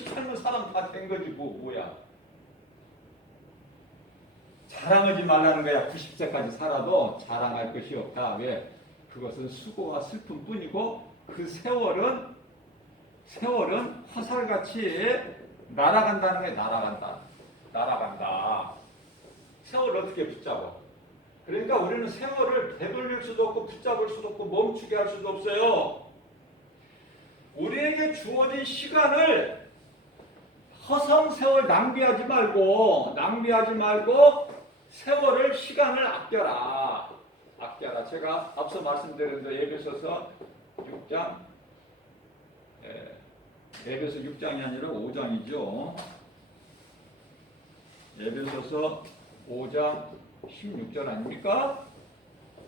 살면 사람 다 된 거지 뭐야. 자랑하지 말라는 거야. 90세까지 살아도 자랑할 것이 없다. 왜? 그것은 수고와 슬픔뿐이고 그 세월은 화살같이 날아간다는 게 날아간다. 세월을 어떻게 붙잡아? 그러니까 우리는 세월을 되돌릴 수도 없고 붙잡을 수도 없고 멈추게 할 수도 없어요. 우리에게 주어진 시간을 허송세월 낭비하지 말고 세월을 시간을 아껴라. 제가 앞서 말씀드린 대로 에베소서 6장 에베소 6장이 아니라 5장이죠. 에베소서 5장 16절 아닙니까?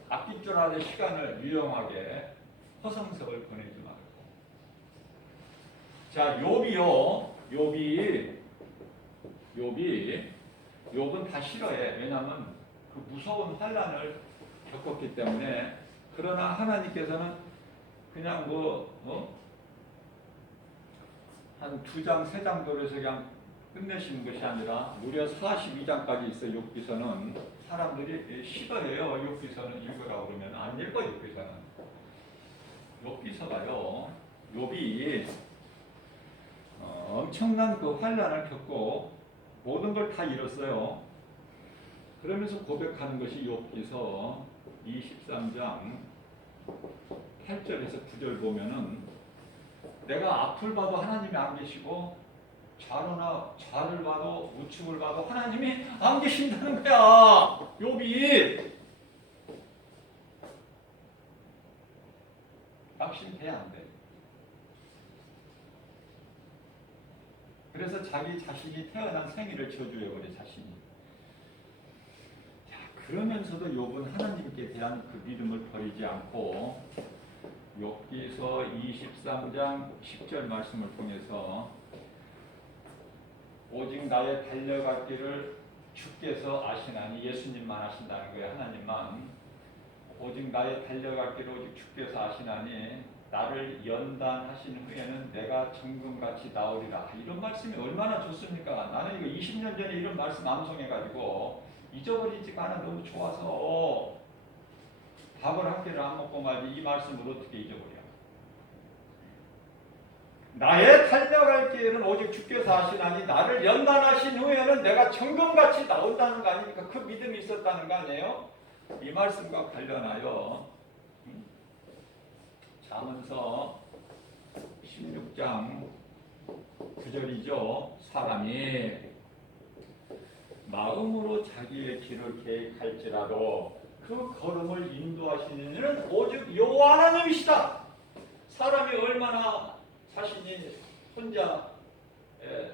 아낄 줄 아는 시간을 유용하게 허송세월 보내지 말고. 자, 욥은 다 싫어해. 왜냐하면 그 무서운 환난을 겪었기 때문에. 그러나 하나님께서는 그냥 한 2장, 3장 도에서 그냥 끝내시는 것이 아니라 무려 42장까지 있어. 욥기서는 사람들이 싫어해요. 욥기서는 읽으라고 그러면 안 읽어. 욥기서가요. 욥이 엄청난 그 환난을 겪고 모든 걸 다 잃었어요. 그러면서 고백하는 것이 욥기서 23장 8절에서 9절 보면은 내가 앞을 봐도 하나님이 안 계시고 좌를 봐도 우측을 봐도 하나님이 안 계신다는 거야. 욥이 낙심돼 안 돼. 그래서 자기 자신이 태어난 생일을 저주해버려 자신이. 자, 그러면서도 욥은 하나님께 대한 그 믿음을 버리지 않고 욥기서 23장 10절 말씀을 통해서 오직 나의 달려갈 길을 주께서 아시나니, 예수님만 아신다는 거예요. 하나님만. 오직 나의 달려갈 길을 오직 주께서 아시나니 나를 연단하신 후에는 내가 정금같이 나오리라. 이런 말씀이 얼마나 좋습니까? 나는 이거 20년 전에 이런 말씀 암송해가지고 잊어버리지가 않아. 너무 좋아서 밥을 한 끼를 안 먹고 말지 이 말씀을 어떻게 잊어버려. 나의 달려갈 길은 오직 주께서 하시나니 나를 연단하신 후에는 내가 정금같이 나온다는 거 아닙니까? 그 믿음이 있었다는 거 아니에요? 이 말씀과 관련하여 잠언서 16장 9절이죠. 사람이 마음으로 자기의 길을 계획할지라도 그 걸음을 인도하시는 이는 오직 여호와 하나님이시다. 사람이 얼마나 자신이 혼자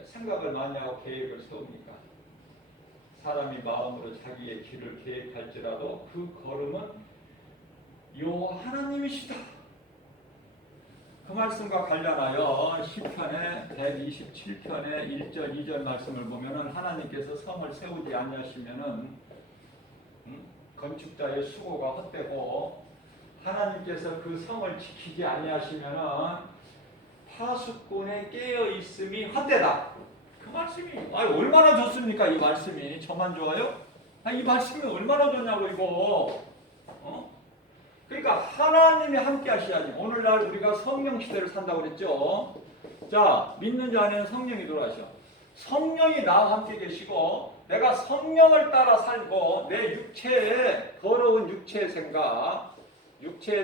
생각을 많이 하고 계획을 세웁니까? 사람이 마음으로 자기의 길을 계획할지라도 그 걸음은 여호와 하나님이시다. 그 말씀과 관련하여 시편의 127편의 1절 2절 말씀을 보면은 하나님께서 성을 세우지 아니하시면은 건축자의 수고가 헛되고 하나님께서 그 성을 지키지 아니하시면은 파수꾼의 깨어 있음이 헛되다. 그 말씀이 얼마나 좋습니까? 이 말씀이 저만 좋아요? 이 말씀이 얼마나 좋냐고 이거. 그러니까 하나님이 함께 하셔야지. 오늘날 우리가 성령 시대를 산다고 그랬죠. 자, 믿는 자 안에는 성령이 들어가셔. 성령이 나와 함께 계시고 내가 성령을 따라 살고 내 육체에 더러운 육체의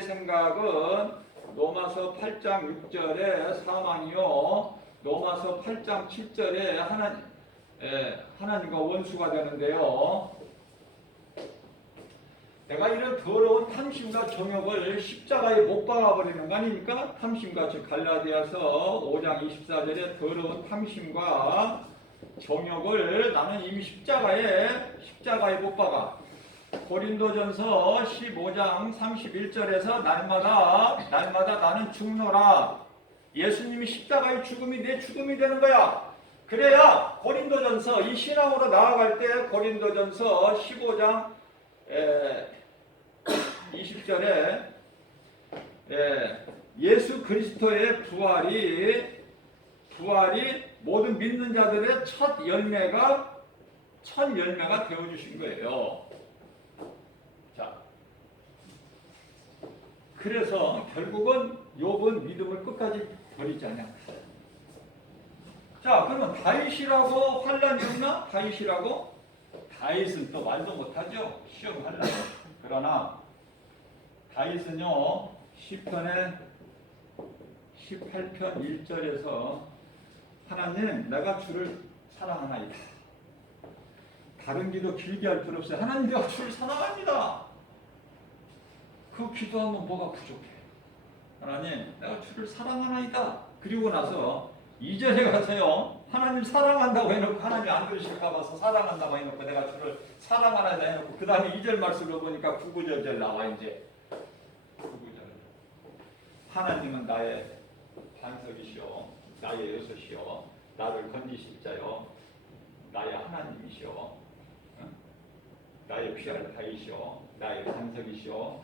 생각은 로마서 8장 6절에 사망이요 로마서 8장 7절에 하나님과 원수가 되는데요. 내가 이런 더러운 탐심과 정욕을 십자가에 못 박아버리는 거 아닙니까? 탐심과 즉 갈라디아서 5장 24절에 더러운 탐심과 정욕을 나는 이미 십자가에 못 박아. 고린도전서 15장 31절에서 날마다 나는 죽노라. 예수님이 십자가의 죽음이 내 죽음이 되는 거야. 그래야 고린도전서 이 신앙으로 나아갈 때 고린도전서 15장 20절에 예수 그리스도의 부활이 모든 믿는 자들의 첫 열매가 되어주신 거예요. 자, 그래서 결국은 욥은 믿음을 끝까지 버리지 않았다. 자, 그러면 다윗이라고 환란이 없나? 다윗은 또 말도 못하죠. 시험 환란. 그러나 다윗은요 시편의 18편 1절에서 하나님 내가 주를 사랑하나이다. 다른 기도 길게 할 필요 없어요. 하나님 내가 주를 사랑합니다. 그 기도하면 뭐가 부족해? 하나님 내가 주를 사랑하나이다. 그리고 나서 2절에 가서요. 하나님 사랑한다고 해놓고 하나님 안 들으실까 봐서 사랑한다고 해놓고 내가 주를 사랑하나이다 해놓고 그 다음에 2절 말씀을 보니까 9, 9절 나와 이제 9, 9절 하나님은 나의 반석이시오 나의 요소시오 나를 건지실 자요 나의 하나님이시오 나의 피할 타이시오 나의 반석이시오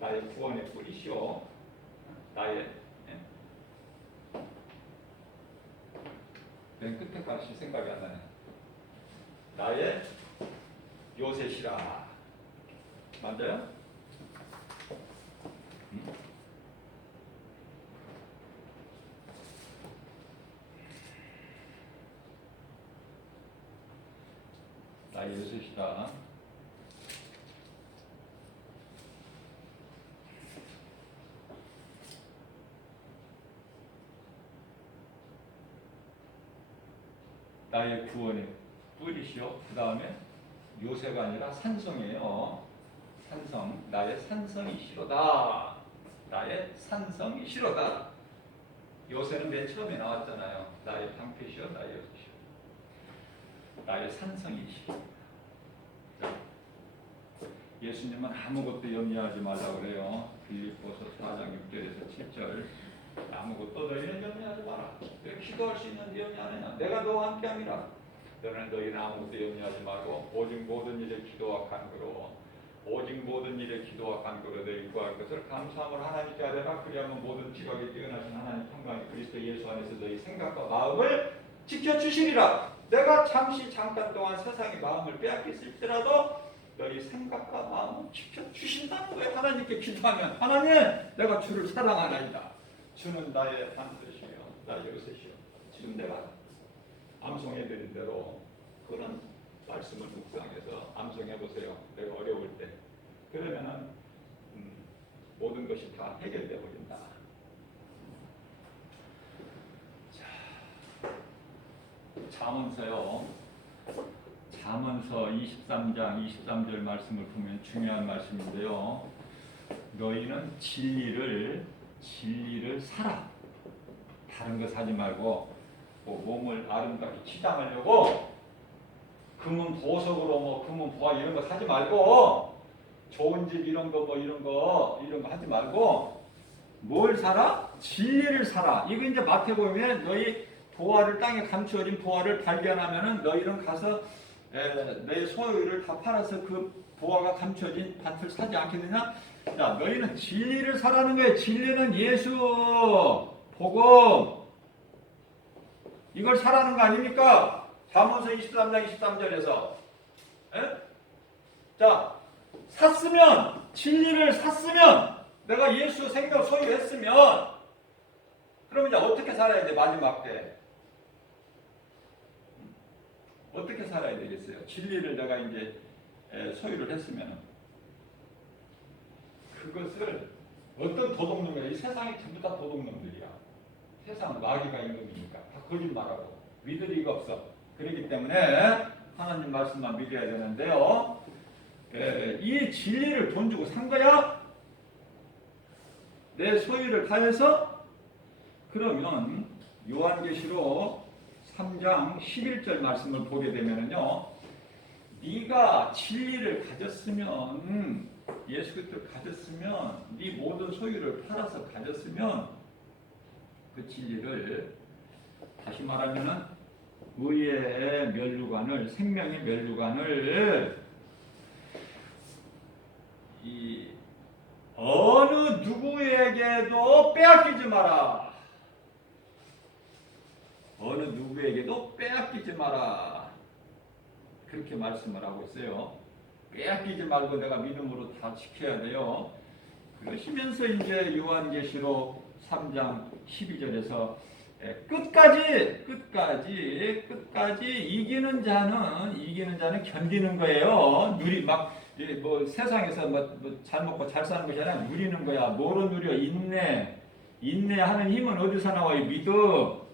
나의 구원의 뿌리시오 나의 맨 끝에까지 생각이 안 나네. 나의 요새시라. 맞아요? 나의 요새시라. 나의 구원의 뿌리시오. 그 다음에 요새가 아니라 산성이에요. 산성. 나의 산성이시로다. 나의 산성이시로다. 요새는 맨 처음에 나왔잖아요. 나의 방패시오. 나의 요새시오. 나의 산성이시오. 예수님은 아무것도 염려하지 말라고 그래요. 빌립보서 4장 6절에서 7절. 아무것도 너희는 염려하지 마라. 왜 기도할 수 있는데 염려하느냐? 내가 너와 함께함이라. 너는 너희는 아무것도 염려하지 말고 오직 모든 일에 기도와 간구로 오직 모든 일에 기도와 간구로 너희 구할 것을 감사함으로 하나님께 하되라. 그리하면 모든 지각에 뛰어나신 하나님 평강이 그리스도 예수 안에서 너희 생각과 마음을 지켜주시리라. 내가 잠깐 동안 세상의 마음을 빼앗겼을지라도 너희 생각과 마음을 지켜주신다는 거예요. 하나님께 기도하면 하나님 내가 주를 사랑하나이다. 주는 나의 반석이시요 나의 요새시요. 지금 내가 암송해드린 대로 그런 말씀을 묵상해서 암송해보세요. 내가 어려울 때. 그러면은 모든 것이 다 해결되어 버린다. 자, 잠언서요. 잠언서 23장 23절 말씀을 보면 중요한 말씀인데요. 너희는 진리를 사라. 다른 거 사지 말고 뭐 몸을 아름답게 치장하려고 금은 보석으로 금은 보화 이런 거 사지 말고 좋은 집 이런 거 이런 거 하지 말고 뭘 사라? 진리를 사라. 이거 이제 마태복음에 너희 보화를 땅에 감추어진 보화를 발견하면은 너희는 가서 너희 소유를 다 팔아서 그 보화가 감추어진 밭을 사지 않겠느냐? 자, 너희는 진리를 사라는 거예요. 진리는 예수, 복음. 이걸 사라는 거 아닙니까? 잠언서 23장 23절에서. 자, 샀으면, 진리를 샀으면, 내가 예수 생명 소유했으면, 그럼 이제 어떻게 살아야 돼, 마지막 때? 어떻게 살아야 되겠어요? 진리를 내가 이제 소유를 했으면. 그것을 어떤 도둑놈이야? 이 세상이 전부 다 도둑놈들이야. 세상 마귀가 임금이니까 다 거짓말하고 믿을 리가 없어. 그렇기 때문에 하나님 말씀만 믿어야 되는데요. 이 진리를 돈 주고 산 거야? 내 소유를 다해서? 그러면 요한계시록 3장 11절 말씀을 보게 되면요, 네가 진리를 가졌으면, 예수 그리스도를 가졌으면, 네 모든 소유를 팔아서 가졌으면 그 진리를, 다시 말하면은 의의 면류관을, 생명의 면류관을 이 어느 누구에게도 빼앗기지 마라. 어느 누구에게도 빼앗기지 마라. 그렇게 말씀을 하고 있어요. 빼앗기지 말고 내가 믿음으로 다 지켜야 돼요. 그러시면서 이제 요한계시록 3장 12절에서 끝까지 이기는 자는 견디는 거예요. 세상에서 잘 먹고 잘 사는 것이 아니라 누리는 거야. 뭐로 누려? 인내, 인내하는 힘은 어디서 나와요? 믿음.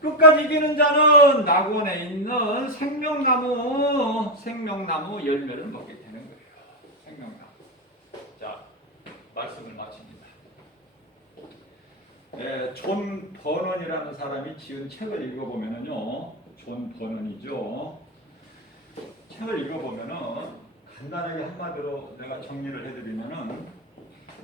끝까지 이기는 자는 낙원에 있는 생명나무 열매를 먹게 되는 거예요. 생명나무. 자, 말씀을 마칩니다. 존 버넌이라는 사람이 지은 책을 읽어보면요, 존 버넌이죠. 책을 읽어보면은 간단하게 한마디로 내가 정리를 해드리면은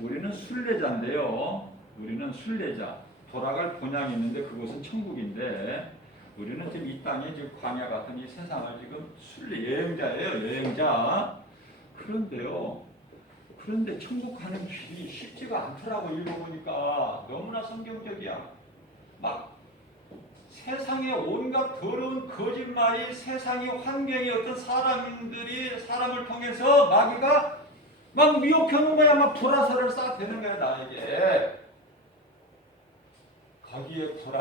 우리는 순례자인데요. 우리는 순례자. 돌아갈 본향이 있는데 그곳은 천국인데 우리는 지금 이 땅에 지금 광야 같은 이 세상을 지금 여행자예요. 여행자. 그런데 천국 가는 길이 쉽지가 않더라고. 읽어보니까 너무나 성경적이야. 막 세상에 온갖 더러운 거짓말이, 세상의 환경이, 어떤 사람을 통해서 마귀가 막 미혹하는 거야. 막 불화살을 쏴대는 거야 나에게. 거기에 불화